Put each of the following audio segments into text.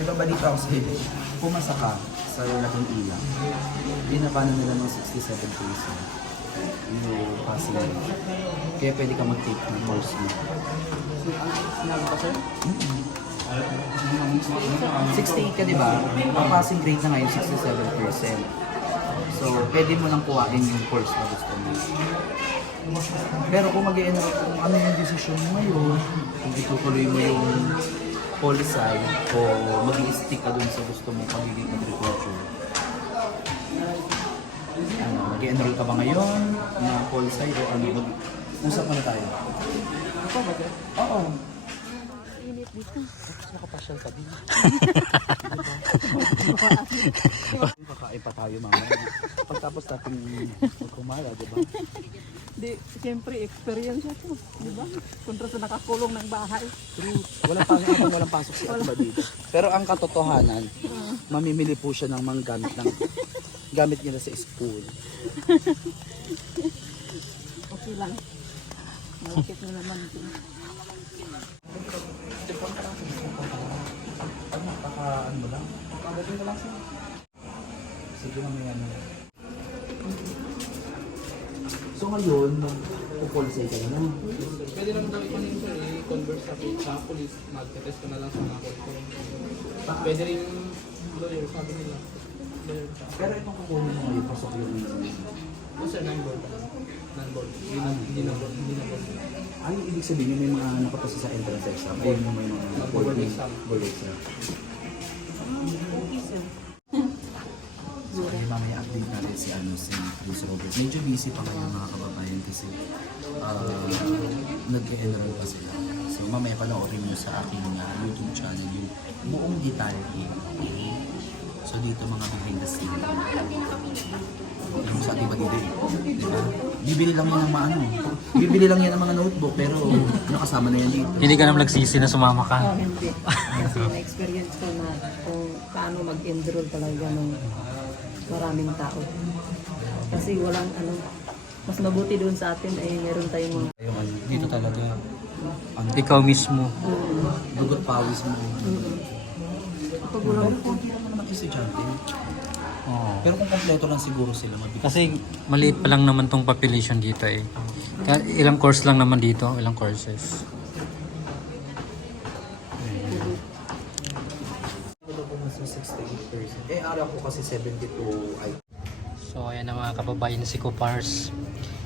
May babalita ako sa'yo. Pumasa ka sa laking ilang. Hindi na paano nila ng 67 peso. Yung passing. Kaya pwede ka mag-take ng course mo. Sinabi ba sir? 68 ka, di ba? Ang passing grade na ngayon, 67%. So, pwede mo lang kuhain yung course na gusto mo. Pero kung mag-i-enroll, kung ano yung decision mo ngayon, kung itutuloy mo yung policy o mag-i-stick ka dun sa gusto mong pagiging agriculture. Ano, mag-i-enroll ka ba ngayon na policy o ano? Usap muna tayo. Ito ba sir? Oo. Init dito. Nakapasyal ka din. Kakain pa tayo mamaya. Pagtapos natin magkumala, di ba? Di, siyempre, experience ito. Di ba? Kontra sa nakakulong ng bahay. True. Walang pasok si Ate ba dito. Pero ang katotohanan, mamimili po siya ng mga gamit nila sa school. Okay lang. Market na naman ito. Ano mo lang? Kagatin mo lang siya. Sige mamaya na. So ngayon, pupolisay ka na. Pwede naman daw ikaw sir, i-converse sa police, mag-test ka na lang sa mga call. Pwede rin lawyer, sabi nila. Lawyer siya. Pero itong kukunin mo ngayon, pasok yung O sir, non-board. Non-board. Hindi na board. ay, ibig sabihin may mga nakapasa sa entrance exam. Ayun yung may mga Board exam. Board exam. Okay, sir. So, ay, mamaya update natin si Chris Robert. Medyo busy pa kayo mga kababayan kasi nag-enroll pa sila. So, mamaya panoorin nyo sa aking YouTube channel yung buong detalye. Okay? So, dito mga behind the scene. Yung sa ating dito eh. Diba? Bibili lang yan ng Bibili lang yan ng mga notebook pero nakasama na yan dito. Hindi ka naman nagsisi na sumama ka. Oh, hindi. Kasi na-experience ko na kung paano mag-enroll talaga ng maraming tao. Kasi walang mas mabuti doon sa atin ay meron tayong mga Dito talaga Ikaw mismo. dugot pawis mo. pag walang Pero kung hindi naman estudyante. Oo. Pero kung kompleto lang siguro sila mabigyan. Kasi maliit pa lang naman tong population dito eh. Ilang course lang naman dito, ilang courses. Ito po mas 68%. Eh, araw ko kasi 72 ay. So ayan na mga kababayan, si Kupars.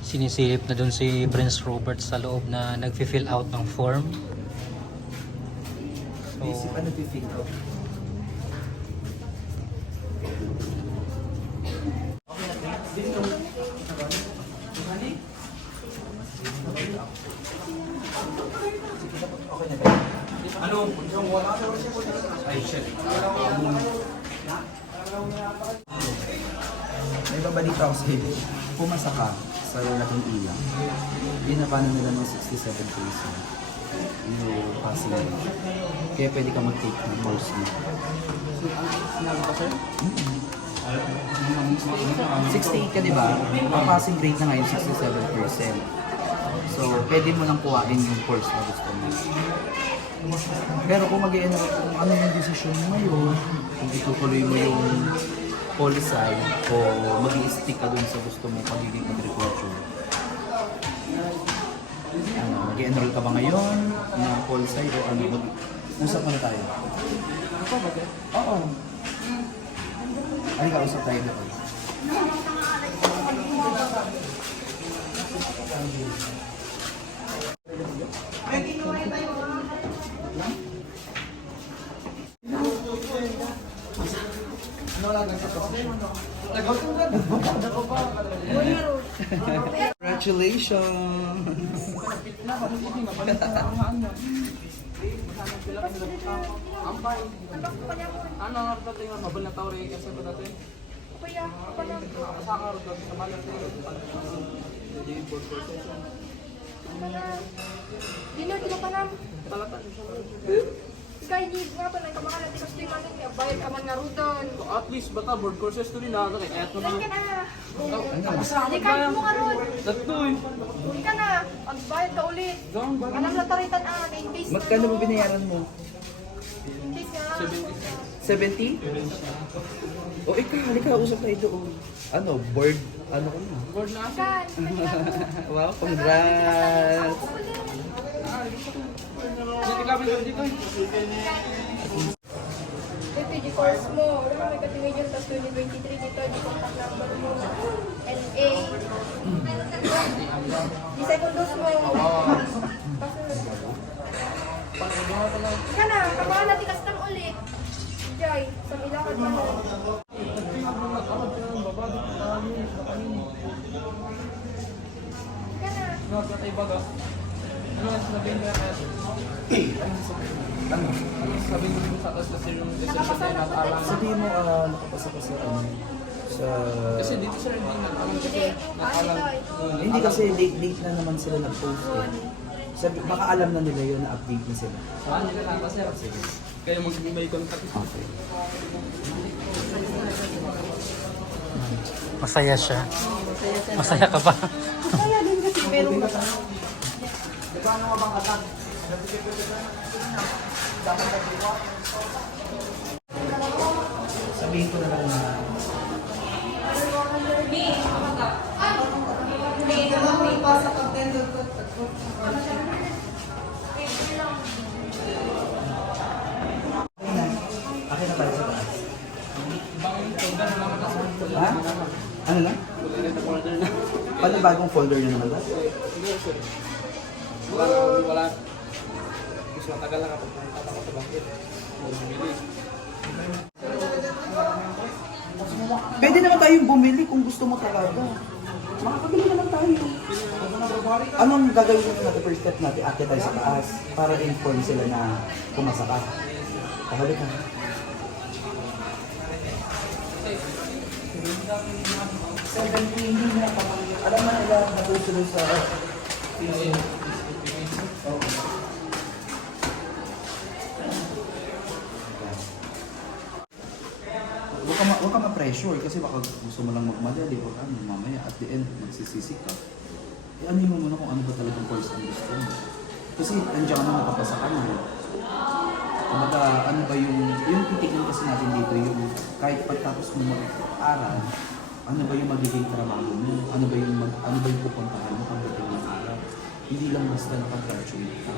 Sinisilip na dun si Prince Robert sa loob na nag-fill out ng form. Basic ano fill out? Ay, shit. May babalita ako sa'yo. Pumasa ka sa laking ilang. Hindi na paano nila ng 67 peso. Yung passing. Kaya pwede ka mag-take ng course mo. Sinabi ba sir? 68 ka, di ba? Ang passing grade na ngayon, 67%. So, pwede mo lang kuhain yung course na gusto mo. Pero kung mag-i-enroll, kung ano yung decision mo ngayon, kung itutuloy mo yung policy o mag-i-stick ka dun sa gusto mong pagiging agriculture. Ano, mag-i-enroll ka ba ngayon na policy o ano? Usap muna tayo. Ito ba sir? Oo. Ay, kausap tayo na. Congratulations! Ano nga ito yung mabal na tao rin kasi ba natin? Kuya, ako lang. Sa araw daw sa malam nila. Dinner ko pa nam. Talatan siya. Sky need nga pa na kamakalan di kasi man niya bayad ka man nga rudan. At least bata board courses to nila kay kaya to Ilan ka na. na? Di ka mo nga ron. Datoy. Di ka na. Ang bayad ka ulit. Alam na taritan kay days na. Magkano ba binayaran mo? Days nga. 70? O ikaw, halika, usap tayo doon. Ano, board? Ano ka na? Board na ako. Kan, Wow, congrats! Natikabin ko dito. ito yung course mo. Wala ka may continuation tapos 2023 dito, yung contact number mo. NA. Di second dose mo. Ika na, kabahan natin kastam ulit. Jai, sa milakad mo. Ika na. Nasa tayo baga. Ano ang sabihin ko na Ano? sabihin ko sa atas kasi yung decision na nakalang. Sabihin mo, nakapasa ka sa ano? Sa... Kasi dito sir hindi nakalang kasi Hindi, nakalang. Hindi kasi late na naman sila nag-post eh. Sabi, baka alam na nila yun na update na sila. Hindi na nata sir. Kaya may contact. Okay. Masaya siya. Masaya ka ba? Kaya din kasi pero Sabihin ko na lang na akin na tayo sa taas. Ha? Ano lang? Paano bagong folder nyo naman ba? Wala. Mas matagal lang ako pumunta ako sa bangkit. Bumili. Pwede naman tayong bumili kung gusto mo talaga. Makakabili naman tayo. Anong gagawin natin first step natin? Akit tayo sa taas para inform sila na pumasa ka. Kakabit ka. Hindi na alam na nila natutuloy sa Huwag ka ma-pressure kasi baka gusto mo lang magmadali o ano, mamaya at the end magsisisi ka. Eh ano mo muna kung ano ba talagang course ang gusto mo. Kasi nandiyan ka na nakapasa ka na. Kumbaga, ano ba yung titignan kasi natin dito yung kahit pagtapos mo mag-aral, ano ba yung magiging trabaho mo? Ano ba yung pupuntahan mo pagdating ng araw? Hindi lang basta nakapag-graduate ka.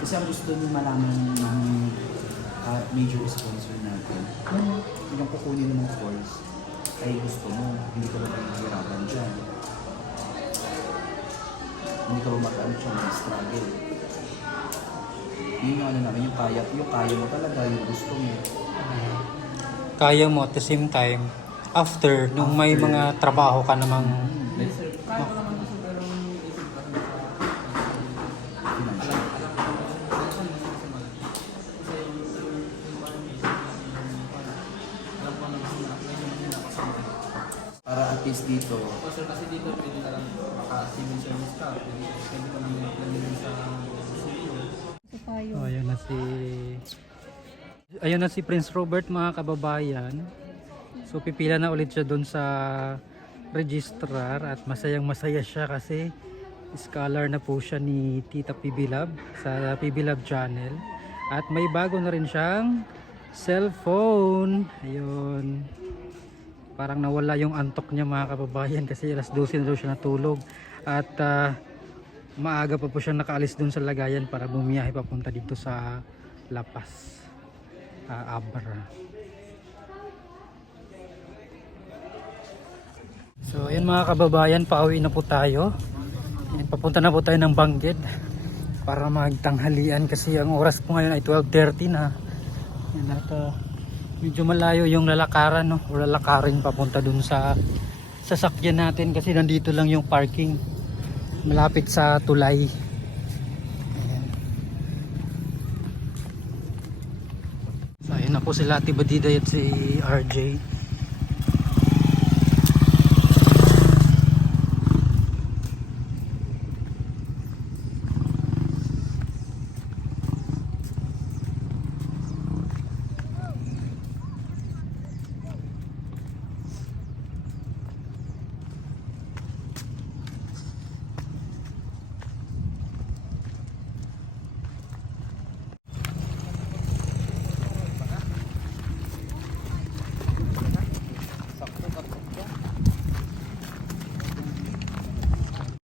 Kasi ang gusto nyo malaman ng major sponsor natin, yung kukunin mong course ay gusto mo, hindi ka ba mahihirapan dyan? Hindi ka ba magkaan siya mag-struggle? Yun yung ano namin, yung kaya mo talaga, yung gusto mo. Kaya mo at the same time, after, nung may mga trabaho ka namang Sir, kaya ko naman kasi pero isip pa rin sa Financial. Para at least dito, Sir, kasi dito pwede na lang baka civil service ka, pwede ka nang mag-plan sa civil. Oh, ayun na si Prince Robert, mga kababayan. So pipila na ulit siya doon sa registrar at masayang masaya siya kasi scholar na po siya ni Tita PB Lab sa PB Lab channel. At may bago na rin siyang cellphone. Ayun. Parang nawala yung antok niya, mga kababayan, kasi alas 12 na daw siya natulog. At maaga pa po siya nakaalis dun sa lagayan para bumiyahe papunta dito sa La Paz, Abra. So ayun, mga kababayan, pauwi na po tayo. Ayan, papunta na po tayo ng Bangged para magtanghalian kasi ang oras po ngayon ay 12:30 na. Ayan, at medyo malayo yung lalakaran, no? O lalakarin papunta dun sa sasakyan natin kasi nandito lang yung parking malapit sa tulay. Ayan. So ayun na po sila Ate Badiday at si RJ.